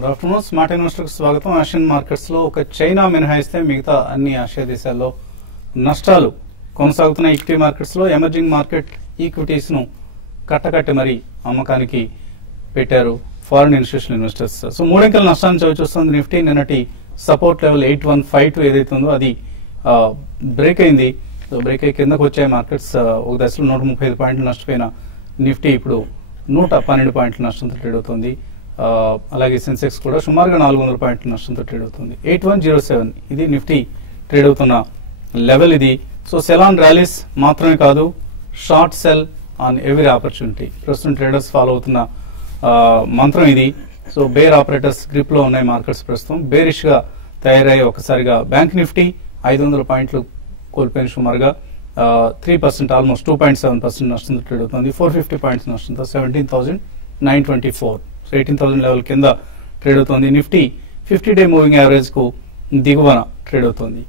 Good afternoon. Smart investor కు స్వాగతం. Asian markets లో ఒక చైనా మినహాయిస్తే మిగతా అన్ని ఆసియా దేశాల్లో నష్టాలు కొనసాగుతున్న ఈక్విటీ మార్కెట్స్ లో ఎమర్జింగ్ మార్కెట్ ఈక్విటీస్ ను కట్టకట్టి మరి అమ్మకానికి పెట్టారు ఫారిన్ ఇన్స్టిట్యూషనల్ ఇన్వెస్టర్స్. సో మూడంకెల నష్టాన్ని చవిచూస్తుంది నిఫ్టీ. నిన్నటి సపోర్ట్ లెవెల్ 8152 ఏదైతే ఉందో అది బ్రేక్ అయింది. సో బ్రేక్ అయ్యి కిందకు వచ్చాయి మార్కెట్స్. ఒక దశలో 135 పాయింట్లు నష్టపోయిన నిఫ్టీ ఇప్పుడు 112 పాయింట్ల నష్టంతో ట్రేడ్ అవుతుంది. అలాగే సెన్సెక్స్ కూడా సుమారుగా 400 పాయింట్ల నష్టంతో ట్రేడ్ అవుతుంది. 8107 ఇది నిఫ్టీ ట్రేడ్ అవుతున్న లెవెల్ ఇది. సో సెల్ ఆన్ ర్యాలీస్ మాత్రమే కాదు, short cell on every opportunity ప్రస్తుతం ట్రేడర్స్ ఫాలో అవుతున్న మంత్రం ఇది. సో బేర్ ఆపరేటర్స్ గ్రిప్ లో ఉన్నాయి మార్కెట్స్ ప్రస్తుతం. బేరిష్ గా తయారయ్యి ఒకసారిగా బ్యాంక్ నిఫ్టీ 500 పాయింట్లు కోల్పోయిన సుమారుగా 3% ఆల్మోస్ట్ 2.7% నష్టంతో ట్రేడ్ అవుతుంది. 450 పాయింట్స్ నష్టంతో 17,924. సో 18,000 లెవెల్ కింద ట్రేడ్ అవుతుంది. నిఫ్టీ 50-డే మూవింగ్ యావరేజ్ కు దిగువన ట్రేడ్ అవుతుంది.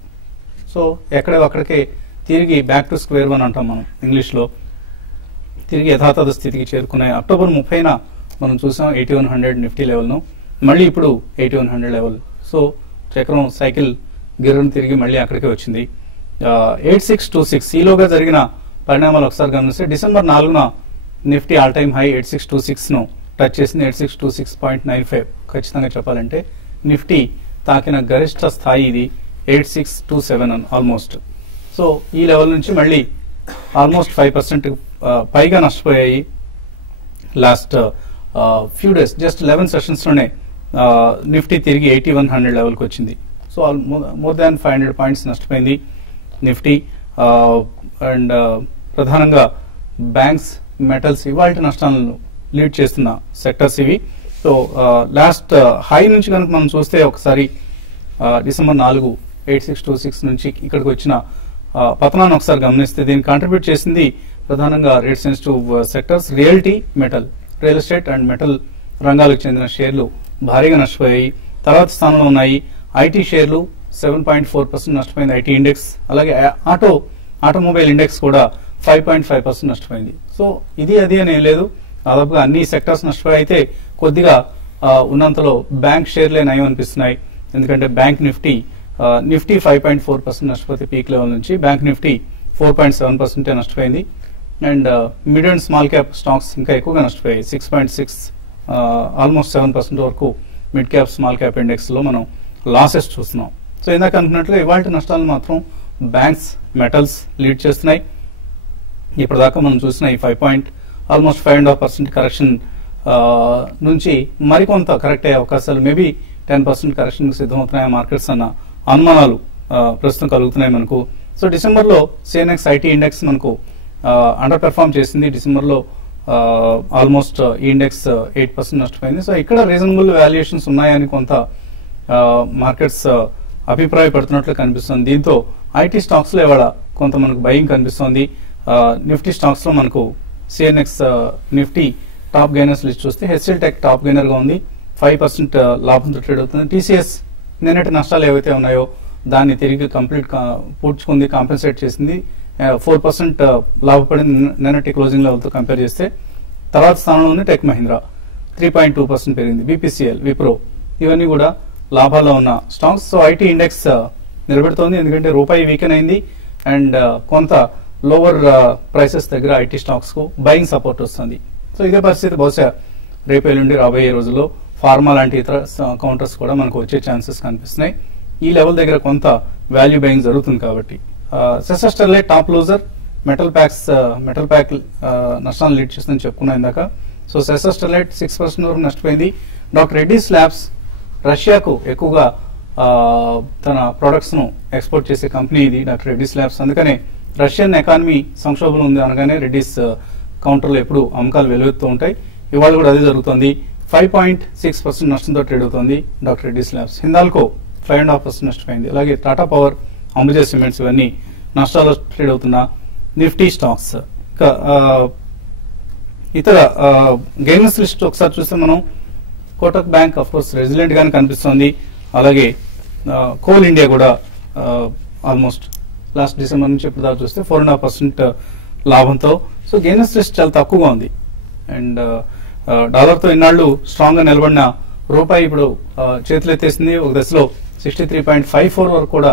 సో అక్కడికే తిరిగి బ్యాక్ టు స్క్వేర్ వన్ అంటాం మనం ఇంగ్లీష్ లో. తిరిగి యథాతథ స్థితికి చేరుకున్నాయి. అక్టోబర్ 30న మనం చూసాం 8100 నిఫ్టీ లెవెల్ ను. మళ్ళీ ఇప్పుడు 8100 లెవెల్. సో చక్రం సైకిల్ గిర్రను తిరిగి మళ్ళీ అక్కడికే వచ్చింది. 8626 ఈలోగా జరిగిన పరిణామాలు ఒకసారి గమనిస్తే డిసెంబర్ 4న నిఫ్టీ ఆల్ టైమ్ హై 8626 ను టచ్ చేసింది. 8626.95 ఖచ్చితంగా చెప్పాలంటే నిఫ్టీ తాకిన గరిష్ట స్థాయి ఇది 8627 ఆల్మోస్ట్. సో ఈ లెవెల్ నుంచి మళ్ళీ ఆల్మోస్ట్ 5% పైగా నష్టపోయాయి last few days. Just 11 sessions లోనే నిఫ్టీ తిరిగి 8100 లెవెల్ కి వచ్చింది. సో మోర్ దాన్ 500 పాయింట్స్ నష్టపోయింది నిఫ్టీ. అండ్ ప్రధానంగా బ్యాంక్స్, మెటల్స్ ఇవాల్టి నష్టాలను లీడ్ చేస్తున్న సెక్టర్స్ ఇవి. సో లాస్ట్ హై నుంచి కనుక మనం చూస్తే ఒకసారి డిసెంబర్ 4 8626 నుంచి ఇక్కడికి వచ్చిన పతనాన్ని ఒకసారి గమనిస్తే దీనికి కాంట్రిబ్యూట్ చేసింది ప్రధానంగా rate sensitive sectors, realty, metal, real estate and metal రంగాలకు చెందిన షేర్లు భారీగా నష్టపోయాయి. తర్వాత స్థానంలో ఉన్నాయి ఐటీ షేర్లు 7.4% నష్టపోయింది ఐటీ ఇండెక్స్. అలాగే ఆటోమొబైల్ ఇండెక్స్ కూడా 5.5% నష్టపోయింది. సో ఇది అది అని ఏం లేదు, దాదాపుగా అన్ని సెక్టర్స్ నష్టపోయి. అయితే కొద్దిగా ఉన్నంతలో బ్యాంక్ షేర్లే నయం అనిపిస్తున్నాయి. ఎందుకంటే బ్యాంక్ నిఫ్టీ 5.4% నష్టపోతే పీక్ లెవెల్ నుంచి బ్యాంక్ నిఫ్టీ 4.7% నష్టపోయింది. And mid and small cap stocks ఇంకా ఎక్కువగా నష్టపోయాయి. 6.6 ఆల్మోస్ట్ 7% వరకు mid cap small cap index లో మనం లాసెస్ చూస్తున్నాం. సో ఇందాక అనుకున్నట్లుగా ఇవాళ నష్టాలు మాత్రం బ్యాంక్స్, మెటల్స్ లీడ్ చేస్తున్నాయి. ఇప్పటిదాకా మనం చూసిన ఈ ఆల్మోస్ట్ 5.5% కరెక్షన్ నుంచి మరికొంత కరెక్ట్ అయ్యే అవకాశాలు, మేబీ 10% కరెక్షన్ కు సిద్ధమవుతున్నాయి మార్కెట్స్ అన్న అనుమానాలు ప్రస్తుతం కలుగుతున్నాయి మనకు. సో డిసెంబర్ లో సిఎన్ఎక్స్ ఐటీ ఇండెక్స్ మనకు అండర్ పెర్ఫార్మ్ చేసింది. డిసెంబర్ లో ఆల్మోస్ట్ ఈ ఇండెక్స్ 8% నష్టపోయింది. సో ఇక్కడ రీజనబుల్ వాల్యుయేషన్స్ ఉన్నాయని కొంత మార్కెట్స్ అభిప్రాయపడుతున్నట్లు కనిపిస్తుంది. దీంతో ఐటీ స్టాక్స్ లో ఇవాళ కొంత మనకు బయింగ్ కనిపిస్తోంది. నిఫ్టీ స్టాక్స్ లో మనకు CNX Nifty top gainers list చూస్తే హెచ్ఎల్ టెక్ టాప్ గెయినర్ గా ఉంది, 5% లాభంతో ట్రేడ్ అవుతుంది. టీసీఎస్ నిన్నటి నష్టాలు ఏవైతే ఉన్నాయో దాన్ని తిరిగి పూడ్చుకుంది, కాంపెన్సేట్ చేసింది. 4% లాభపడింది నిన్నటి క్లోజింగ్ లెవెల్ తో కంపేర్ చేస్తే. తర్వాత స్థానంలో ఉంది టెక్ మహీంద్రా 3.2% పెరిగింది. బీపీసీఎల్, విప్రో ఇవన్నీ కూడా లాభాల్లో ఉన్న స్టాక్స్. సో ఐటీ ఇండెక్స్ నిలబెడుతోంది ఎందుకంటే రూపాయి వీకెన్ అయింది అండ్ కొంత లోవర్ ప్రైసెస్ దగ్గర ఐటీ స్టాక్స్ కు బయింగ్ సపోర్ట్ వస్తుంది. సో ఇదే పరిస్థితి బహుశా రేపు ఎల్లుండి రాబోయే రోజుల్లో ఫార్మా లాంటి ఇతర కౌంటర్స్ కూడా మనకు వచ్చే ఛాన్సెస్ కనిపిస్తున్నాయి. ఈ లెవెల్ దగ్గర కొంత వాల్యూ బయింగ్ జరుగుతుంది కాబట్టి. Sesa Sterlite top loser, metal pack నష్టాలను లీడ్ చేస్తుందని చెప్పుకున్నా ఇందాక. సో సెసర్ స్టెర్లైట్ 6% వరకు నష్టపోయింది. డాక్టర్ రెడ్డీస్ ల్యాబ్స్ రష్యాకు ఎక్కువగా తన ప్రొడక్ట్స్ ను ఎక్స్పోర్ట్ చేసే కంపెనీ ఇది డాక్టర్ రెడ్డీస్ ల్యాబ్స్. అందుకనే రష్యన్ ఎకానమీ సంక్షోభం ఉంది అనగానే రెడ్డీస్ కౌంటర్ లో ఎప్పుడు అమ్మకాలు వెలువెత్తూ ఉంటాయి. ఇవాళ కూడా అదే జరుగుతుంది. 5.6% నష్టంతో ట్రేడ్ అవుతుంది డాక్టర్ రెడ్డీస్ ల్యాబ్స్. హిందాల్కో 5.5% నష్టపోయింది. అలాగే టాటా పవర్, అంబుజా సిమెంట్స్ ఇవన్నీ నష్టాల్లో ట్రేడ్ అవుతున్న నిఫ్టీ స్టాక్స్. ఇతర గెయినర్స్ లిస్ట్ ఒకసారి చూస్తే మనం Kotak bank of course resilient గానే కనిపిస్తోంది. అలాగే కోల్ ఇండియా కూడా ఆల్మోస్ట్ లాస్ట్ డిసెంబర్ నుంచి ఇప్పుడు దాకా చూస్తే 4.5% లాభంతో. సో గెయినర్స్ లిస్ట్ చాలా తక్కువగా ఉంది. అండ్ డాలర్ తో ఇన్నాళ్లు స్ట్రాంగ్ గా నిలబడిన రూపాయి ఇప్పుడు చేతులు ఎత్తేసింది. ఒక దశలో 63.54 వరకు కూడా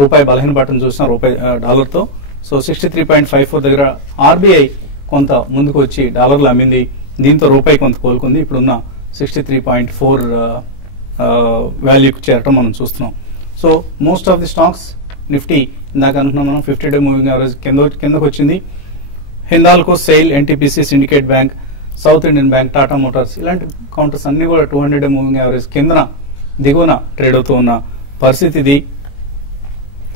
రూపాయి బలహీనపడటం చూసిన రూపాయి డాలర్తో. సో 63.54 దగ్గర ఆర్బీఐ కొంత ముందుకు వచ్చి డాలర్లు అమ్మింది. దీంతో రూపాయి కొంత కోలుకుంది. ఇప్పుడున్న 63.4 వాల్యూకి చేరటం మనం చూస్తున్నాం. So most of the stocks Nifty ఇందాక అనుకున్నాం మనం 50-day మూవింగ్ యావరేజ్ కిందకు వచ్చింది. Hindalco, SAIL, NTPC, syndicate bank, south Indian bank, Tata Motors ఇలాంటి కౌంటర్స్ అన్ని కూడా 200-day మూవింగ్ యావరేజ్ దిగువన ట్రేడ్ అవుతూ ఉన్న పరిస్థితి ఇది.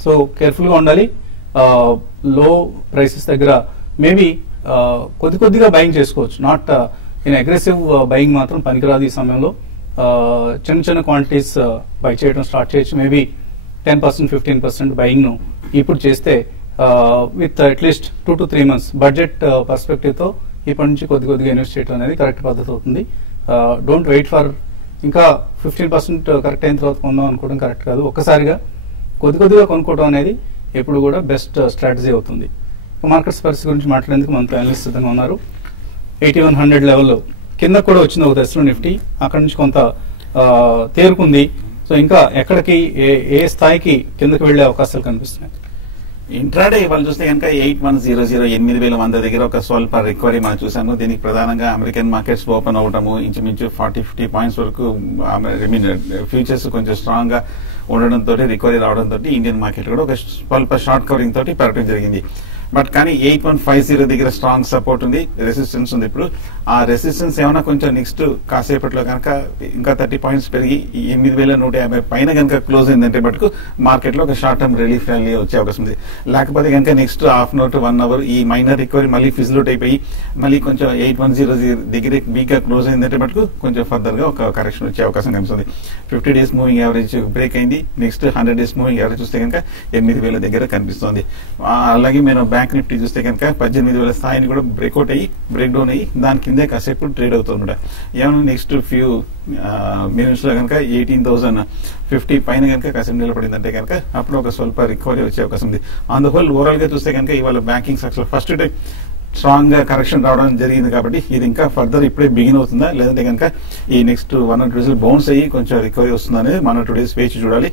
సో కేర్ఫుల్ గా ఉండాలి. లో ప్రైసెస్ దగ్గర మేబీ కొద్దిగా బయింగ్ చేసుకోవచ్చు. నాట్ ఇన్ అగ్రెసివ్ బయింగ్ మాత్రం పనికిరాదు ఈ సమయంలో. చిన్న క్వాంటిటీస్ బై చేయడం స్టార్ట్ చేయొచ్చు. మేబీ 10%, 15% బయింగ్ ను ఇప్పుడు చేస్తే with at least 2 to 3 months budget perspective తో ఇప్పటి నుంచి కొద్దిగా ఇన్వెస్ట్ చేయడం అనేది కరెక్ట్ పద్ధతి అవుతుంది. డోంట్ వెయిట్ ఫర్ ఇంకా 15% కరెక్ట్ అయిన తర్వాత కొందాం అనుకోవడం కరెక్ట్ కాదు. ఒక్కసారిగా కొద్దిగా కొనుక్కోవడం అనేది ఎప్పుడు కూడా బెస్ట్ స్ట్రాటజీ అవుతుంది. మార్కెట్స్ పరిస్థితి గురించి మాట్లాడేందుకు మనతో అనలిస్ట్ సిద్ధంగా ఉన్నారు. 8100 లెవెల్ కింద కూడా వచ్చింది ఒక దశలో నిఫ్టీ. అక్కడ నుంచి కొంత తేరుకుంది. సో ఇంకా ఎక్కడికి ఏ స్థాయికి కిందకి వెళ్లే అవకాశాలు కనిపిస్తున్నాయి? ఇంట్రాడే ఇవాళ చూస్తే కనుక 8100 8,100 దగ్గర ఒక స్వల్ప రికవరీ మనం చూసాము. దీనికి ప్రధానంగా అమెరికన్ మార్కెట్స్ ఓపెన్ అవడము, ఇంచుమించు 40-50 పాయింట్స్ వరకు ఫ్యూచర్స్ కొంచెం స్ట్రాంగ్ గా ఉండడంతో రికవరీ రావడంతో ఇండియన్ మార్కెట్ కూడా ఒక స్వల్ప షార్ట్ కవరింగ్ తోటి పెరగడం జరిగింది. బట్ కానీ 8150 దగ్గర స్ట్రాంగ్ సపోర్ట్ ఉంది, రెసిస్టెన్స్ ఉంది. ఇప్పుడు ఆ రెసిస్టెన్స్ ఏమైనా కొంచెం నెక్స్ట్ కాసేపట్లో కనుక ఇంకా 30 పాయింట్స్ పెరిగి 8150 పైన కనుక క్లోజ్ అయిందంటే మటుకు మార్కెట్ లో ఒక షార్ట్ టర్మ్ రిలీఫ్ ర్యాలీ వచ్చే అవకాశం ఉంది. లేకపోతే కనుక next half an hour to 1 hour ఈ మైనర్ రికవరీ మళ్ళీ ఫిజిల్ అయిపోయి మళ్ళీ కొంచెం 8100 దగ్గర వీక్ గా క్లోజ్ అయిందంటే మటుకు కొంచెం ఫర్దర్ గా ఒక కరెక్షన్ వచ్చే అవకాశం కనిపిస్తుంది. 50 days మూవింగ్ యావరేజ్ బ్రేక్ అయింది. నెక్స్ట్ 100 days మూవింగ్ యావరేజ్ చూస్తే కనుక 8000 దగ్గర కనిపిస్తుంది. అలాగే మేము బ్యాంక్ నిఫ్టీ చూస్తే కనుక 18,000 స్థాయిని కూడా బ్రేక్అవుట్ అయ్యి బ్రేక్ డౌన్ అయ్యి దాని కిందే కాసేపు ట్రేడ్ అవుతుందన్నమాట. ఏమన్నా నెక్స్ట్ ఫ్యూ మినిట్స్ లో కనుక 18,050 పైన కనుక కాసేపు నిలబడిందంటే కనుక అప్పుడు ఒక స్వల్ప రికవరీ వచ్చే అవకాశం ఉంది. ఆన్ ద హోల్ ఓవరాల్ గా చూస్తే కనుక ఇవాళ banking sector first time strong గా కరెక్షన్ రావడం జరిగింది. కాబట్టి ఇది ఇంకా ఫర్దర్ ఇప్పుడే బిగిన్ అవుతుందా లేదంటే కనుక ఈ నెక్స్ట్ 1 or 2 days బౌన్స్ అయ్యి కొంచెం రికవరీ వస్తుందా అనేది 1 or 2 days వేచి చూడాలి.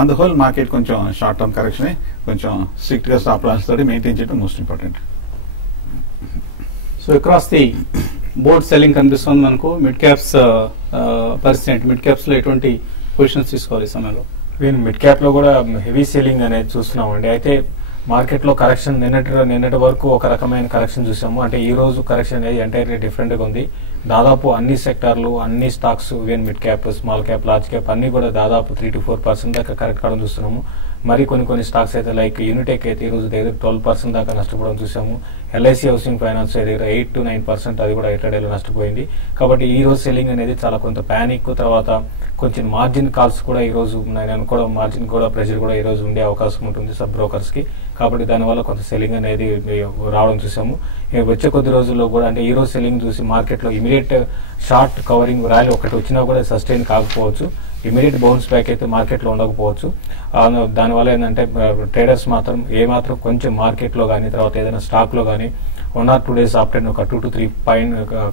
ఆన్ ద హోల్ మార్కెట్ కొంచెం షార్ట్ టర్మ్ కరెక్షన్ కొంచెం స్ట్రిక్ట్ గా స్టాప్ లాస్ తోటి మెయింటైన్ చేయడం most important. So across the board selling కనిపిస్తుంది మనకు. Mid caps percent mid caps లో ఎటువంటి పొజిషన్స్ తీసుకోవాలి ఈ సమయంలో? మిడ్ క్యాప్ లో కూడా హెవీ సెల్లింగ్ అనేది చూస్తున్నాం అండి. అయితే మార్కెట్ లో కరెక్షన్ నిన్నటి వరకు ఒక రకమైన కరెక్షన్ చూసాము. అంటే ఈ రోజు కరెక్షన్ అనేది ఎంటైర్లీ డిఫరెంట్ గా ఉంది. దాదాపు అన్ని సెక్టార్లు అన్ని stocks even mid cap, small cap, large cap అన్ని కూడా దాదాపు 3 to 4% దాకా కరెక్ట్ కావడం చూస్తున్నాము. మరి కొన్ని స్టాక్స్ అయితే లైక్ యూనిటెక్ అయితే ఈ రోజు దగ్గర 12% దాకా నష్టపోవడం చూసాము. ఎల్ఐసి హౌసింగ్ ఫైనాన్స్ దగ్గర 8 to 9% అది కూడా ఇంట్రాడేలో నష్టపోయింది. కాబట్టి ఈ రోజు సెల్లింగ్ అనేది చాలా కొంత ప్యానిక్, తర్వాత కొంచెం మార్జిన్ కాల్స్ కూడా ఈ రోజు నేను అనుకోవడం మార్జిన్ కూడా ప్రెషర్ కూడా ఈ రోజు ఉండే అవకాశం ఉంటుంది సబ్ బ్రోకర్స్ కి. కాబట్టి దానివల్ల కొంత సెల్లింగ్ అనేది రావడం చూసాము. వచ్చే కొద్ది రోజుల్లో కూడా అంటే ఈ రోజు సెల్లింగ్ చూసి మార్కెట్ లో ఇమీడియట్ షార్ట్ కవరింగ్ ర్యాలీ ఒకటి వచ్చినా కూడా సస్టైన్ కాకపోవచ్చు. ఇమీడియట్ బౌన్స్ బ్యాక్ అయితే మార్కెట్ లో ఉండకపోవచ్చు. దానివల్ల ఏంటంటే ట్రేడర్స్ మాత్రం కొంచెం మార్కెట్ లో కానీ తర్వాత ఏదైనా స్టాక్ లో కానీ 1 or 2 days అప్ ట్రెండ్ ఒక 2 to 3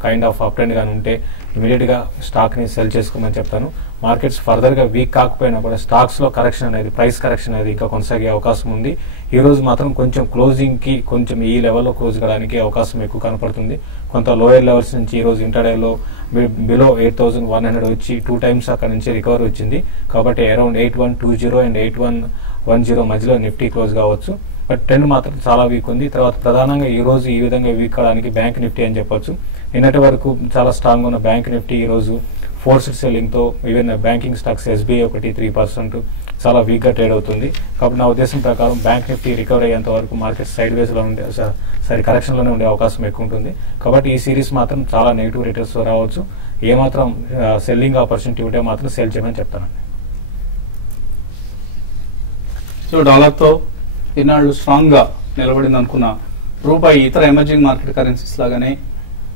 kind of up trend గానీ ఉంటే ఇమీడియట్ గా స్టాక్ ని సెల్ చేసుకోమని చెప్తాను. మార్కెట్స్ ఫర్దర్ గా వీక్ కాకపోయినా కూడా స్టాక్స్ లో కరెక్షన్ అనేది ప్రైస్ కరెక్షన్ అనేది ఇంకా కొనసాగే అవకాశం ఉంది. ఈ రోజు మాత్రం కొంచెం క్లోజింగ్ కి కొంచెం ఈ లెవెల్లో క్లోజ్ కావడానికి అవకాశం ఎక్కువ కనపడుతుంది. కొంత లోయర్ లెవెల్స్ నుంచి ఈ రోజు ఇంటర్డేలో బిలో 8,100 వచ్చి 2 times అక్కడ నుంచి రికవరీ వచ్చింది. కాబట్టి అరౌండ్ 8120 and 8110 మధ్యలో నిఫ్టీ క్లోజ్ కావచ్చు. బట్ ట్రెండ్ మాత్రం చాలా వీక్ ఉంది. తర్వాత ప్రధానంగా ఈ రోజు ఈ విధంగా వీక్ కావడానికి బ్యాంక్ నిఫ్టీ అని చెప్పొచ్చు. నిన్నటి వరకు చాలా స్ట్రాంగ్ ఉన్న బ్యాంక్ నిఫ్టీ ఈ రోజు ఫోర్స్డ్ సెల్లింగ్ తో ఈవెన్ బ్యాంకింగ్ స్టాక్స్ ఎస్బీఐ 3% చాలా వీక్ గా ట్రేడ్ అవుతుంది. కాబట్టి నా ఉద్దేశం ప్రకారం బ్యాంక్ నిఫ్టీ రికవర్ అయ్యేంత వరకు మార్కెట్ సైడ్ వేస్ లో ఉండే కరెక్షన్ లోనే ఉండే అవకాశం ఎక్కువ ఉంటుంది. కాబట్టి ఈ సిరీస్ మాత్రం చాలా నెగిటివ్ రిటర్న్స్ రావచ్చు. ఏమాత్రం సెల్లింగ్ ఆపర్చునిటీ ఉంటే మాత్రం సెల్ చేయమని చెప్తాను. సో డాలర్ తో ఈనాళ్ళు స్ట్రాంగ్ గా నిలబడింది అనుకున్న రూపాయి ఇతర ఎమర్జింగ్ మార్కెట్ కరెన్సీస్ లాగానే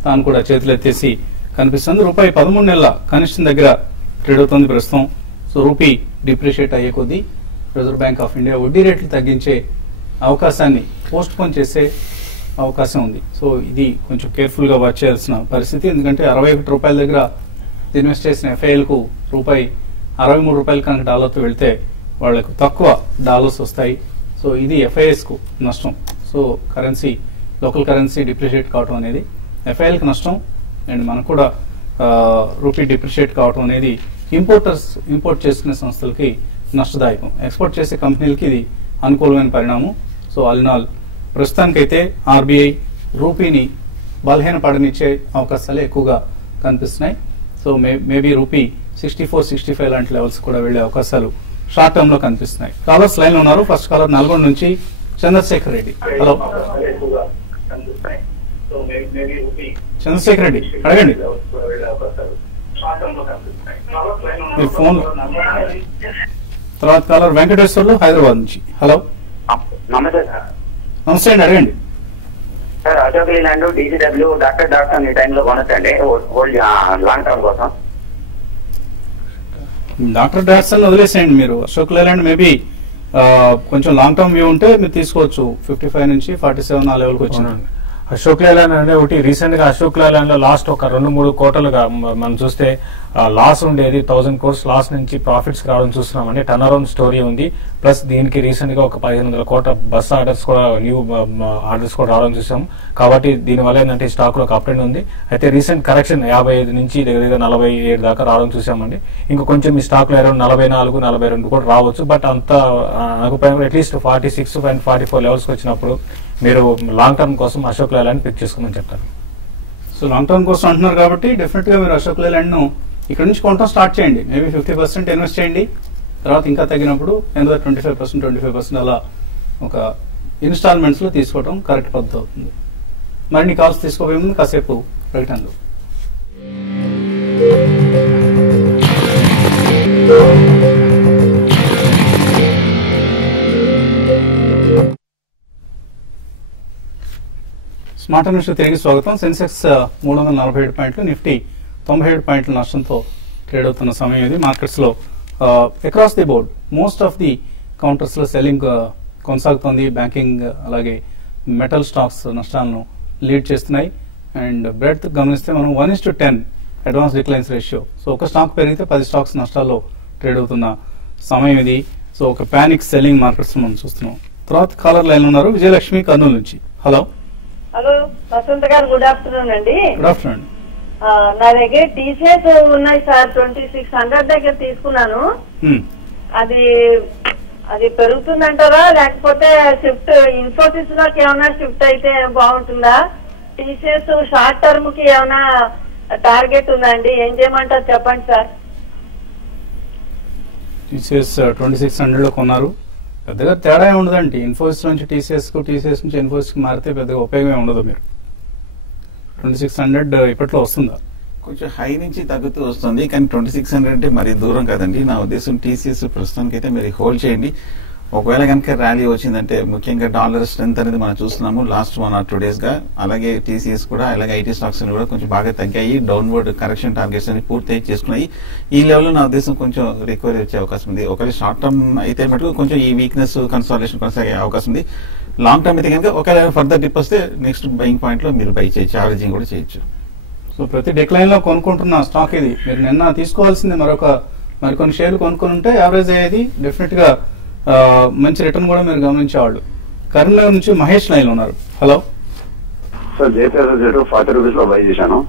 తాను కూడా చేతులు ఎత్తేసి కనిపిస్తుంది. రూపాయి 13 నెలల కనిష్టం దగ్గర ట్రేడ్ అవుతుంది ప్రస్తుతం. సో రూపీ డిప్రిషియేట్ అయ్యే కొద్దీ రిజర్వ్ బ్యాంక్ ఆఫ్ ఇండియా వడ్డీ రేట్లు తగ్గించే అవకాశాన్ని పోస్ట్ పోన్ చేసే అవకాశం ఉంది. సో ఇది కొంచెం కేర్ఫుల్ గా వాచ్ చేయాల్సిన పరిస్థితి. ఎందుకంటే 61 రూపాయల దగ్గర ఇన్వెస్ట్ చేసిన ఎఫ్ఐఎల్కు రూపాయి 63 రూపాయలు కనుక డాలర్తో వెళ్తే వాళ్లకు తక్కువ డాలర్స్ వస్తాయి. సో ఇది ఎఫ్ఐఎస్కు నష్టం. So currency local currency depreciate కావడం అనేది ఎఫ్ఐఎల్కి నష్టం. అండ్ మనకు కూడా రూపీ డిప్రిషియేట్ కావడం అనేది ఇంపోర్ట్ చేసుకునే సంస్థలకి నష్టదాయకం. ఎక్స్పోర్ట్ చేసే కంపెనీలకి ఇది అనుకూలమైన పరిణామం. సో ఆల్ ఇన్ ఆల్ ప్రస్తుతానికైతే ఆర్బీఐ రూపీని బలహీనపడనిచ్చే అవకాశాలు ఎక్కువగా కనిపిస్తున్నాయి. సో మేబీ రూపీ 64-65 లాంటి లెవెల్స్ కూడా వెళ్లే అవకాశాలు షార్ట్ టర్మ్ లో కనిపిస్తున్నాయి. కాలర్స్ లైన్ లో ఉన్నారు. ఫస్ట్ కాలర్ నల్గొండ నుంచి చంద్రశేఖర్ రెడ్డి. హలో చంద్రశేఖర్ రెడ్డి, అడగండి మీ ఫోన్. తర్వాత కాలర్ వెంకటేశ్వర్లు హైదరాబాద్ నుంచి. హలో నమస్తే అండి, అడగండి సార్. అశోక్ లీలాండ్ డీజీడబ్ల్యూ డాక్టర్ ఈ టైంలో కొనొచ్చండి హోల్డ్ లాంగ్ టర్మ్ కోసం. డాక్టర్ డాట్సన్ వదిలేసేయండి మీరు. అశోక్ లేలాండ్ మేబీ కొంచెం లాంగ్ టర్మ్ వ్యూ ఉంటే మీరు తీసుకోవచ్చు. 55 నుంచి 47 ఆ లెవెల్కి వచ్చిందండి. అశోక్ లేలాండ్ అనేది ఒకటి రీసెంట్ గా అశోక్ లేలాండ్ లో లాస్ట్ ఒక 2-3 కోట్లుగా మనం చూస్తే లాస్ ఉండేది 1000 crores లాస్ నుంచి ప్రాఫిట్స్ రావడం చూస్తున్నామండి. టర్న్ అరౌండ్ స్టోరీ ఉంది. ప్లస్ దీనికి రీసెంట్ గా ఒక 1500 కోట్ల బస్ ఆర్డర్స్ కూడా న్యూ ఆర్డర్స్ కూడా రావడం చూసాం. కాబట్టి దీనివల్ల ఏంటంటే స్టాక్ లో ఒక అప్ ట్రెండ్ ఉంది. అయితే రీసెంట్ కరెక్షన్ 55 నుంచి దగ్గర 47 దాకా రావడం చూసామండి. ఇంకా కొంచెం ఈ స్టాక్ లో అరౌండ్ 44-42 కూడా రావచ్చు. బట్ అంత అనుకుపోయిన అట్లీస్ట్ 46-44 లెవెల్స్ వచ్చినప్పుడు మీరు లాంగ్ టర్మ్ కోసం అశోక్ లేలాండ్ పిక్ చేసుకోమని చెప్తారు. సో లాంగ్ టర్మ్ కోసం అంటున్నారు కాబట్టి డెఫినెట్ గా మీరు అశోక్ లేలాండ్ ను ఇక్కడ నుంచి కొనడం స్టార్ట్ చేయండి. మేబీ 50% ఇన్వెస్ట్ చేయండి. తర్వాత ఇంకా తగ్గినప్పుడు 25% అలా ఒక ఇన్స్టాల్మెంట్స్ లో తీసుకోవడం కరెక్ట్ పద్ధతి అవుతుంది. మరిన్ని కాల్స్ తీసుకోబోయే ముందు కాసేపు ప్రకటనలు. స్మార్ట్ న్యూస్ తిరిగి స్వాగతం. సెన్సెక్స్ 347 పాయింట్లు, నిఫ్టీ 97 పాయింట్ల నష్టంతో ట్రేడ్ అవుతున్న సమయం ఇది. మార్కెట్స్ లో across the board most of the counters లో సెల్లింగ్ కొనసాగుతోంది. బ్యాంకింగ్ అలాగే మెటల్ స్టాక్స్ నష్టాలను లీడ్ చేస్తున్నాయి. అండ్ బ్రెడ్త్ గమనిస్తే మనం 1:10 అడ్వాన్స్ డిక్లైన్స్ రేషియో. సో ఒక స్టాక్ పెరిగితే 10 స్టాక్స్ నష్టాల్లో ట్రేడ్ అవుతున్న సమయం ఇది. సో ఒక ప్యానిక్ సెల్లింగ్ మార్కెట్స్ మనం చూస్తున్నాం. తర్వాత కాలర్ లైన్ ఉన్నారు విజయలక్ష్మి కర్నూలు నుంచి. హలో హలో వసంత గారు, గుడ్ ఆఫ్టర్నూన్ అండి. Good afternoon. నా దగ్గర టీషర్ట్స్ ఉన్నాయి సార్. 2600 దగ్గర తీసుకున్నాను. అది అది పెరుగుతుందంటారా లేకపోతే షిఫ్ట్ ఇన్ఫోసిస్ లోకి ఏమైనా షిఫ్ట్ అయితే బాగుంటుందా? టీషర్ట్స్ షార్ట్ టర్మ్ కి ఏమైనా టార్గెట్ ఉందండి? ఏం చేయమంటారు చెప్పండి సార్. టీసీఎస్ 2600 లో కొన్నారు. పెద్దగా తేడా ఉండదండి. ఇన్ఫోసిస్ నుంచి టీసీఎస్ కు, టీసీఎస్ నుంచి ఇన్ఫోసిస్ కి మారితే పెద్దగా ఉపయోగమే ఉండదు. మీరు 2600 ఇప్పట్లో వస్తుందా? కొంచెం హై నుంచి తగ్గుతూ వస్తుంది, కానీ 2600 అంటే మరి దూరం కదండి. నా ఉద్దేశం టీసీఎస్ ప్రస్తుతానికి అయితే మీరు హోల్డ్ చేయండి. ఒకవేళ కనుక ర్యాలీ వచ్చిందంటే, ముఖ్యంగా డాలర్ స్ట్రెంత్ అనేది మనం చూస్తున్నాము లాస్ట్ 1 or 2 days గా. అలాగే టీసీఎస్ కూడా, అలాగే ఐటీ స్టాక్స్ కూడా కొంచెం బాగా తగ్గాయి. డౌన్వర్డ్ కరెక్షన్ టార్గెట్స్ అని పూర్తి చేసుకున్నాయి. ఈ లెవెల్లో నా ఉద్దేశం కొంచెం రికవరీ వచ్చే అవకాశం ఉంది. ఒకవేళ షార్ట్ టర్మ్ అయితే మటుకు కొంచెం ఈ వీక్నెస్ కన్సాలిడేషన్ కొనసాగే అవకాశం ఉంది. లాంగ్ టర్మ్ అయితే కనుక ఒకవేళ ఫర్దర్ డిప్ వస్తే నెక్స్ట్ బయింగ్ పాయింట్ లో మీరు బై చేయొచ్చు, యావరేజింగ్ కూడా చేయొచ్చు. సో ప్రతి డిక్లైన్ లో కొనుక్కుంటున్న స్టాక్ ఇది. మీరు నిన్న తీసుకోవాల్సింది మరికొన్ని షేర్లు కొనుక్కొని ఉంటే యావరేజ్ అయ్యేది. డెఫినెట్ గా మంచి రిటర్న్ కూడా మీరు గమనించేవాళ్ళు. కరీంనగర్ నుంచి మహేష్ లైన్ ఉన్నారు. Hello sir. జేపీఎస్ 40 రూపీస్ లో బై చేశాను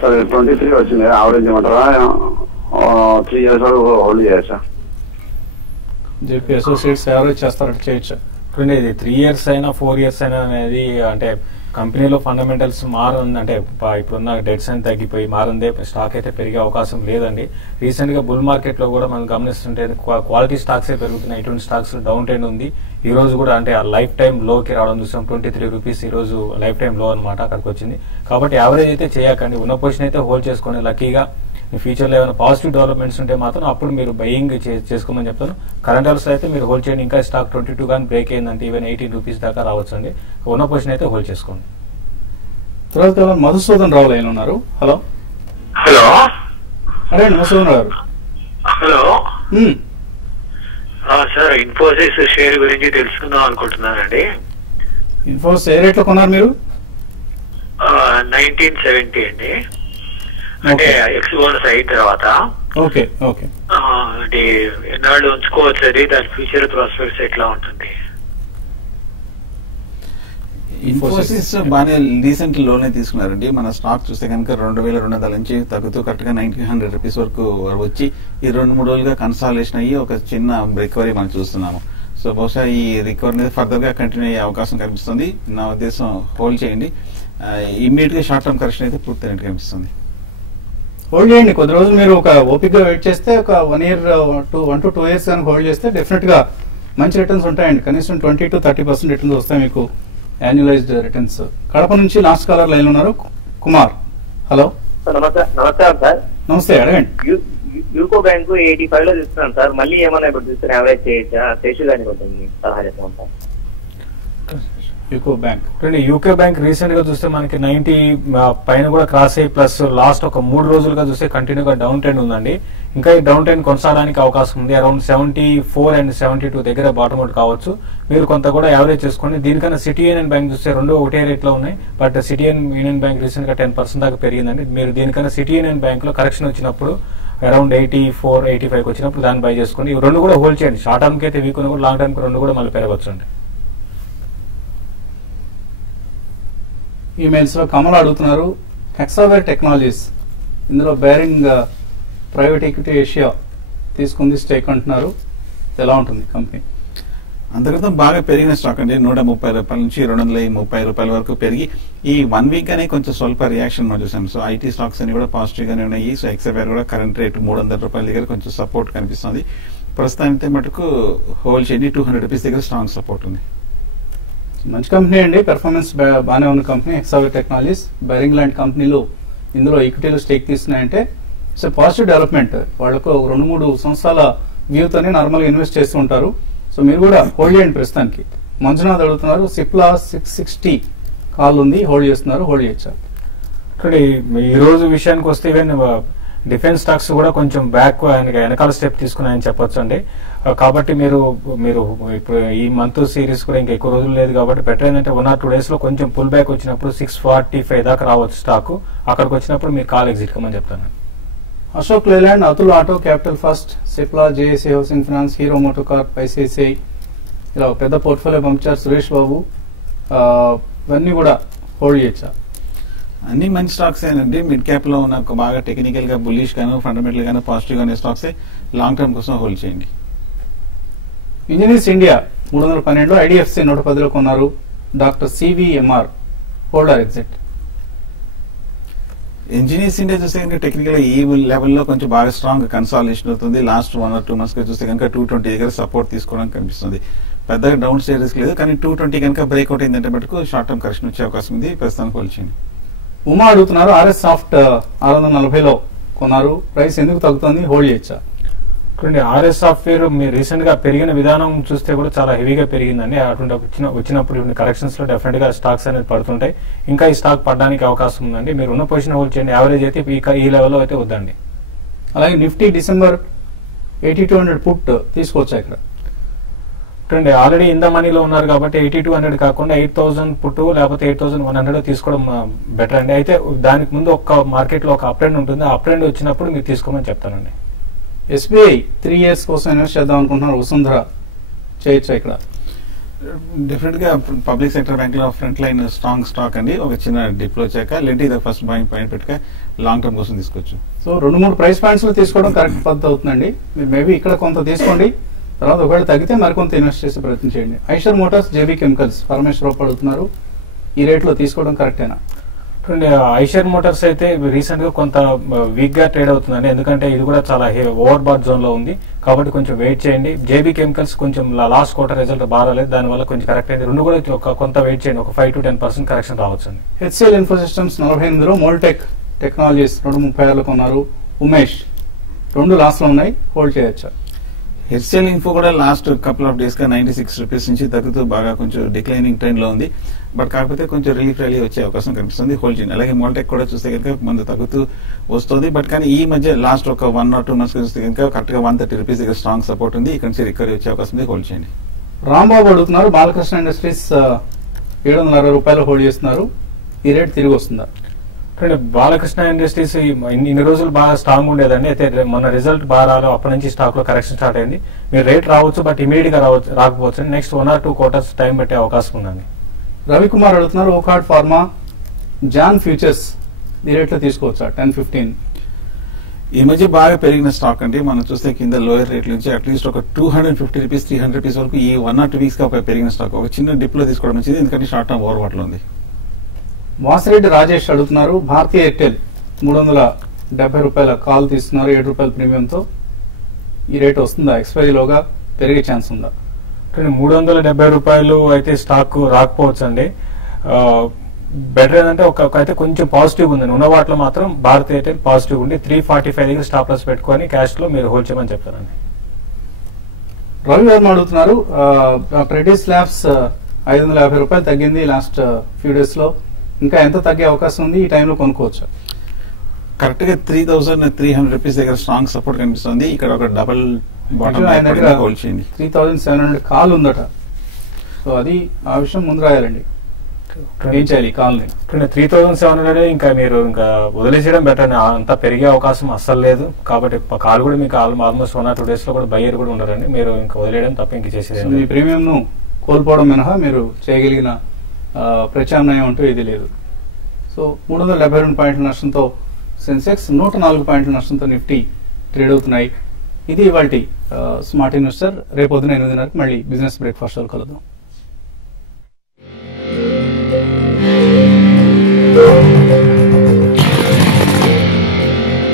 సార్. 23 వచ్చింది. యావరేజ్ ఏమంటారా? 3 years హోల్డ్ చేయొచ్చా? జేపీ అసోసియేట్స్ యావరేజ్ చేస్తారట, చేయొచ్చా? ఇది 3 years అయినా 4 years అయినా అనేది అంటే కంపెనీలో ఫండమెంటల్స్ మారంది. అంటే ఇప్పుడున్న డెట్స్ అని తగ్గిపోయి మారందే స్టాక్ అయితే పెరిగే అవకాశం లేదండి. రీసెంట్ గా బుల్ మార్కెట్ లో కూడా మనం గమనిస్తుంటే క్వాలిటీ స్టాక్స్ పెరుగుతున్నాయి. ఇటువంటి స్టాక్స్ డౌన్ ట్రెండ్ ఉంది. ఈ రోజు కూడా అంటే ఆ లైఫ్ టైం లోకి రావడం చూసాం. 23 రూపీస్ ఈ రోజు లైఫ్ టైం లో అనమాట అక్కడికి వచ్చింది. కాబట్టి యావరేజ్ అయితే చేయకండి. ఉన్న పొజిషన్ అయితే హోల్డ్ చేసుకోండి. లక్కీగా ఫ్యూచర్ లో ఏమైనా పాజిటివ్ డెవలప్మెంట్స్ ఉంటే మాత్రం అప్పుడు మీరు బయింగ్ చేసుకోమని చెప్తాను. కరెంట్ అవర్స్ అయితే మీరు హోల్డ్ చేయండి. ఇంకా స్టాక్ 22 కానీ బ్రేక్ అయిందంటే ఈవెన్ 18 రూపీస్ దాకా రావచ్చు అండి. ఉన్న పొజిషన్ అయితే హోల్డ్ చేసుకోండి. తర్వాత మధుసూదన్ రావు లైన్ ఉన్నారు. హలో హలో అరే మధుసూదన్ రావు. హలో సార్, ఇన్ఫోసిస్ షేర్ గురించి తెలుసుకుందాం అనుకుంటున్నానండి. ఇన్ఫోసిస్ ఏ రేట్ లో కొన్నారు మీరు? 1970 అండి. అంటే ఎక్స్ బోనస్ అయిన తర్వాత ఓకే ఓకే అంటే ఎన్నాళ్ళు ఉంచుకోవచ్చు, అది దాని ఫ్యూచర్ ప్రాస్పెక్ట్స్ ఎట్లా ఉంటుంది? ఇన్ఫోసిస్ బాగానే రీసెంట్ లోనే తీసుకున్నారండి. మన స్టాక్ చూస్తే కనుక 2200 నుంచి తగ్గుతూ కరెక్ట్ గా 1900 రూపీస్ వరకు వచ్చి ఈ 2-3 రోజులుగా కన్సాలేషన్ అయ్యి ఒక చిన్న రికవరీ మనం చూస్తున్నాము. సో బహుశా ఈ రికవరీ అనేది ఫర్దర్ గా కంటిన్యూ అయ్యే అవకాశం కనిపిస్తుంది. నా ఉద్దేశం హోల్డ్ చేయండి. ఇమ్మీడియట్ గా షార్ట్ టర్మ్ కరెక్షన్ అయితే పూర్తయినట్టు కనిపిస్తుంది. హోల్డ్ చేయండి. కొద్ది రోజులు మీరు ఒక ఓపిక్ గా వెయిట్ చేస్తే ఒక 1 year 1 to 2 years కనుక హోల్డ్ చేస్తే డెఫినెట్ గా మంచి రిటర్న్స్ ఉంటాయండి. కనీసం 20 to 30% రిటర్న్స్ వస్తాయి మీకు, యాన్యువలైజ్డ్ రిటర్న్స్. కడప నుంచి లాస్ట్ కాలర్ లైన్ ఉన్నారు కుమార్. హలో నమస్కారం సార్. నమస్తే, అడగండి. యూకో బ్యాంకు 85 లో చూస్తున్నాను సార్. మళ్ళీ ఏమన్నా ఇప్పుడు చూస్తే యావరేజ్ చేయొచ్చా? శేషు గారికి ఉంటుంది సలహా చెప్తాను sir. UCO bank UK bank recent గా చూస్తే మనకి 90 పైన కూడా క్రాస్ అయ్యి ప్లస్ లాస్ట్ ఒక 3 రోజులుగా చూస్తే కంటిన్యూగా డౌన్ ట్రెండ్ ఉందండి. ఇంకా ఈ డౌన్ ట్రెండ్ కొనసాగడానికి అవకాశం ఉంది. అరౌండ్ 74 and 72 దగ్గర బాటమ్ అవుట్ కావచ్చు. మీరు కొంత కూడా యావరేజ్ చేసుకోండి. దీనికన్నా సిటీ యూనియన్ బ్యాంక్ చూస్తే రెండు ఒకటే రేట్ లో ఉన్నాయి. But city union bank recent గా 10% దాకా పెరిగిందండి. మీరు దీనికన్నా సిటీ యూనియన్ బ్యాంక్ లో కరెక్షన్ వచ్చినప్పుడు అరౌండ్ 84, 85 వచ్చినప్పుడు దాన్ని బై చేసుకోండి. ఇవి రెండు కూడా హోల్డ్ చేయండి. షార్ట్ టర్మ్ కి అయితే వీక్ కూడా లాంగ్ టర్మ్ కి రెండు కూడా మళ్ళీ పెరగచ్చు అండి. ఈమెయిల్స్ లో కమల్ అడుగుతున్నారు, హెక్సావేర్ టెక్నాలజీస్ ఇందులో బేరింగ్ ప్రైవేట్ ఈక్విటీ ఏషియా తీసుకుంది స్టేక్ అంటున్నారు. ఎలా ఉంటుంది కంపెనీ? అంతర్గతం బాగా పెరిగిన స్టాక్ అండి. 130 రూపాయల నుంచి 230 రూపాయల వరకు పెరిగి ఈ 1 వీక్ గానే కొంచెం స్వల్ప రియాక్షన్ మనం చూసాం. సో ఐటీ స్టాక్స్ అని కూడా పాజిటివ్ గానే ఉన్నాయి. సో హెక్సావేర్ కూడా కరెంట్ రేట్ 300 రూపాయల దగ్గర కొంచెం సపోర్ట్ కనిపిస్తుంది. ప్రస్తుతానికి మటుకు హోల్డ్ చేయండి. 200 రూపీస్ దగ్గర స్ట్రాంగ్ సపోర్ట్ ఉంది. మంచి కంపెనీ అండి, పెర్ఫార్మెన్స్ బాగానే ఉన్న కంపెనీ హెక్సావేర్ టెక్నాలజీస్. బైరింగ్ లాంటి కంపెనీలు ఇందులో ఈక్విటీలో స్టేక్ తీసుకున్నాయంటే ఇట్స్ పాజిటివ్ డెవలప్మెంట్. వాళ్ళకు 2-3 సంవత్సరాల వ్యూతోనే నార్మల్గా ఇన్వెస్ట్ చేస్తూ ఉంటారు. సో మీరు కూడా హోల్డ్ చేయండి ప్రస్తుతానికి. మంజునాథ్ అడుగుతున్నారు, సిప్లా 660 కాల్ ఉంది, హోల్డ్ చేస్తున్నారు, హోల్డ్ చేయొచ్చా? ఇక్కడ ఈ రోజు విషయానికి వస్తే ఈవెన్ డిఫెన్స్ స్టాక్స్ కూడా కొంచెం బ్యాక్ వెనకాల స్టెప్ తీసుకున్నాయని చెప్పొచ్చు అండి. కాబట్టి మీరు ఇప్పుడు ఈ మంత్ సిరీస్ కూడా ఇంకా ఎక్కువ రోజులు లేదు కాబట్టి బెటర్ ఏంటంటే 1 or 2 days లో కొంచెం పుల్ బ్యాక్ వచ్చినప్పుడు 645 దాకా రావచ్చు స్టాక్. అక్కడికి వచ్చినప్పుడు మీరు కాల్ ఎగ్జిట్ కమని చెప్తాను. అశోక్ లేలాండ్, అతుల్ ఆటో, క్యాపిటల్ ఫస్ట్, సిప్లా, జేఏసీ హౌసింగ్ ఫైనాన్స్, హీరో మోటో కార్ప్, ఐసిఐసిఐ ఇలా పెద్ద పోర్ట్ఫోలియో పంపించారు సురేష్ బాబు. ఇవన్నీ కూడా హోల్డ్ చేయొచ్చా? అన్ని మంచి స్టాక్స్ ఏనండి. మిడ్ క్యాప్ లో ఉన్న బాగా టెక్నికల్ గా బుల్లిష్ గాను ఫండమెంటల్ గాను పాజిటివ్ గా స్టాక్స్ లాంగ్ టర్మ్ కోసం హోల్డ్ చేయండి. ఇంజనీర్స్ ఇండియా 312, ఐడిఎఫ్సి 110లో కొన్నారు. Doctor CVMR, hold or exit? Engineers India చూస్తే కనుక టెక్నికల్ గా ఈ లెవెల్లో కొంచెం బాగా స్ట్రాంగ్ కన్సాలిడేషన్ అవుతుంది. లాస్ట్ 1 or 2 months గా చూస్తే కనుక 220 దగ్గర సపోర్ట్ తీసుకోవడానికి కనిపిస్తుంది. పెద్దగా డౌన్ సైడ్ రిస్క్ లేదు, కానీ 220 కనుక బ్రేక్అవుట్ అయిందంటే మటుకు షార్ట్ టర్మ్ కరెక్షన్ వచ్చే అవకాశం ఉంది. ప్రస్తుతానికి హోల్డ్ చేయండి. ఉమా అడుగుతున్నారు, ఆర్ఎస్ సాఫ్ట్ 640లో కొన్నారు, ప్రైస్ ఎందుకు తగ్గుతుంది, హోల్డ్ చేయొచ్చా? చూడండి, ఆర్ఎస్ సాఫ్ట్వేర్ మీరు రీసెంట్ గా పెరిగిన విధానం చూస్తే కూడా చాలా హెవీగా పెరిగిందండి. అటువంటి వచ్చినప్పుడు కరెక్షన్స్ లో డెఫినెట్ గా స్టాక్స్ అనేది పడుతుంటాయి. ఇంకా ఈ స్టాక్ పడడానికి అవకాశం ఉందండి. మీరు ఉన్న పొజిషన్ హోల్డ్ చేయండి. యావరేజ్ అయితే ఈ లెవెల్లో అయితే వద్దండి. అలాగే నిఫ్టీ డిసెంబర్ 8200 పుట్ తీసుకోవచ్చా ఇక్కడ? చూడండి, ఆల్రెడీ ఇన్ ద మనీలో ఉన్నారు కాబట్టి 8200 కాకుండా 8000 పుట్టు లేకపోతే 8100 తీసుకోవడం బెటర్ అండి. అయితే దానికి ముందు ఒక మార్కెట్ లో ఒక అప్ ట్రెండ్ ఉంటుంది. ఆ అప్ ట్రెండ్ వచ్చినప్పుడు మీరు తీసుకోమని చెప్తానండి. ఎస్బీఐ 3 years కోసం ఇన్వెస్ట్ చేద్దాం అనుకుంటున్నారు, వసుంధర చేయొచ్చా ఇక్కడ? డెఫినెట్ గా పబ్లిక్ సెక్టర్ బ్యాంక్ లో ఫ్రంట్ లైన్ స్ట్రాంగ్ స్టాక్ అండి. ఒక చిన్న డిప్ లో వచ్చాక లేదంటే ఇది ఫస్ట్ బాయింగ్ పాయింట్ పెట్టుక లాంగ్ టర్మ్ కోసం తీసుకోవచ్చు. సో 2-3 ప్రైస్ పాయింట్స్ లో తీసుకోవడం కరెక్ట్ పద్ధతి అవుతుందండి. మీరు మేబీ ఇక్కడ కొంత తీసుకోండి, తర్వాత ఒకవేళ తగ్గితే మరికొంత ఇన్వెస్ట్ చేసే ప్రయత్నం చేయండి. ఐషర్ మోటార్స్, జేబీ కెమికల్స్, పరమేశ్వరరావు అడుగుతున్నారు, ఈ రేట్ లో తీసుకోవడం కరెక్టేనా? ఐషర్ మోటార్స్ అయితే రీసెంట్ గా కొంత వీక్ గా ట్రేడ్ అవుతుందండి. ఎందుకంటే ఇది కూడా చాలా ఓవర్ బాట్ జోన్ లో ఉంది కాబట్టి కొంచెం వెయిట్ చేయండి. జేబీ కెమికల్స్ కొంచెం లాస్ట్ క్వార్టర్ రిజల్ట్ బాగాలేదు, దానివల్ల కొంచెం కరెక్ట్ అయింది. రెండు కూడా కొంత వెయిట్ చేయండి, ఒక 5 to 10% కరెక్షన్ రావచ్చు. హెచ్సిఎల్ ఇన్ఫోసిస్టమ్స్ 48లో, మోల్టెక్ టెక్నాలజీస్ 236లో కొన్నారు. ఉమేష్ 2 లాస్ లో ఉన్నాయి, హోల్డ్ చేయొచ్చా? హెచ్సిఎల్ ఇన్ఫో కూడా లాస్ట్ కపుల్ ఆఫ్ డేస్ గా 96 రూపీస్ నుంచి తగ్గుతూ బాగా కొంచెం డిక్లైనింగ్ ట్రెండ్ లో ఉంది. బట్ కాకపోతే కొంచెం రిలీఫ్ ర్యాలీ వచ్చే అవకాశం కనిపిస్తుంది, హోల్డ్ చేయండి. అలాగే మోల్టెక్ కూడా చూస్తే కనుక ముందు తగ్గుతూ వస్తుంది. బట్ కానీ ఈ మధ్య లాస్ట్ ఒక 1 or 2 months చూస్తే కనుక కరెక్ట్ గా 130 రూపీస్ దగ్గర స్ట్రాంగ్ సపోర్ట్ ఉంది. ఇక్కడ నుంచి రికవరీ వచ్చే అవకాశం ఉంది, హోల్డ్ చేయండి. రాంబాబు అడుగుతున్నారు, బాలకృష్ణ ఇండస్ట్రీస్ 760 రూపాయలు హోల్డ్ చేస్తున్నారు, ఈ రేట్ తిరిగి వస్తుందా? బాలకృష్ణ ఇండస్ట్రీస్ ఇన్ని రోజులు బాగా స్ట్రాంగ్ ఉండేదండి. అయితే మన రిజల్ట్ బాగా రాలేదు, అప్పటి నుంచి స్టాక్ లో కరెక్షన్ స్టార్ట్ అయింది. మీరు రేట్ రావచ్చు, బట్ ఇమీడియట్ గా రాకపోవచ్చు. నెక్స్ట్ 1 or 2 quarters టైం పెట్టే అవకాశం ఉందండి. రవికుమార్ అడుగుతున్నారు, ఓకార్డ్ ఫార్మా జాన్ ఫ్యూచర్స్ ఈ రేట్లో తీసుకోవచ్చా 10-15? ఈ మధ్య బాగా పెరిగిన స్టాక్ అంటే మనం చూస్తే కింద లోయర్ రేట్ నుంచి అట్లీస్ట్ ఒక 250 రూపీస్ 300 రూపీస్ వరకు ఈ 1 or 2 వీక్స్ గా ఒక పెరిగిన స్టాక్. ఒక చిన్న డిప్ లో తీసుకోవడం మంచిది, ఎందుకంటే షార్ట్ టర్మ్ ఓవర్ వాటిలో ఉంది. వాసిరెడ్డి రాజేష్ అడుగుతున్నారు, భారతీయ ఎయిర్టెల్ 370 రూపాయల కాల్ తీస్తున్నారు, 7 రూపాయల ప్రీమియంతో. ఈ రేట్ వస్తుందా? ఎక్స్పైరీలోగా పెరిగే ఛాన్స్ ఉందా? 370 రూపాయలు అయితే స్టాక్ రాకపోవచ్చు అండి. బెటర్ ఏంటంటే అయితే కొంచెం పాజిటివ్ ఉందండి. ఉన్న వాటిలో మాత్రం భారత్ ఎయిర్టెల్ పాజిటివ్ ఉండి 345 దగ్గర స్టాప్ లాస్ పెట్టుకొని క్యాష్ లో మీరు హోల్డ్ చేయమని చెప్తారండి. రవి వర్మ అడుగుతున్నారు, ప్రెటిస్ ల్యాబ్స్ 550 రూపాయలు తగ్గింది లాస్ట్ ఫ్యూ డేస్ లో, ఇంకా ఎంత తగ్గే అవకాశం ఉంది? ఈ టైంలో కొనుక్కోవచ్చు? కరెక్ట్ గా 3,300 రూపీస్ దగ్గర స్ట్రాంగ్ సపోర్ట్ కనిపిస్తుంది. ఇక్కడ ఒక డబుల్ బాటమ్ ఆయన దగ్గర 3,700 కాల్ ఉందట. సో అది ఆ విషయం ముందు రాయాలండి. ఏం చేయాలి కాల్ని? 3,700 ఇంకా మీరు ఇంకా వదిలేసేయడం బెటర్. అంతా పెరిగే అవకాశం అస్సలు లేదు. కాబట్టి కాల్ కూడా మీకు ఆల్మోస్ట్ 1 or 2 days లో కూడా బయ్యర్ కూడా ఉండరండి. మీరు ఇంకా వదిలేయడం తప్ప ఇంక చేసేది. మీ ప్రీమియం ను కోల్పోవడం మినహా మీరు చేయగలిగిన ప్రత్యామ్నాయం అంటూ ఇది లేదు. సో 372 పాయింట్ల నష్టంతో సెన్సెక్స్, 104 పాయింట్ల నష్టంతో నిఫ్టీ ట్రేడ్ అవుతున్నాయి. ఇది ఇవాల్టి స్మార్ట్ ఇన్వెస్టర్. రేపు పొద్దున 8:30 మళ్ళీ బిజినెస్ బ్రేక్ఫాస్ట్ కలుద్దాం.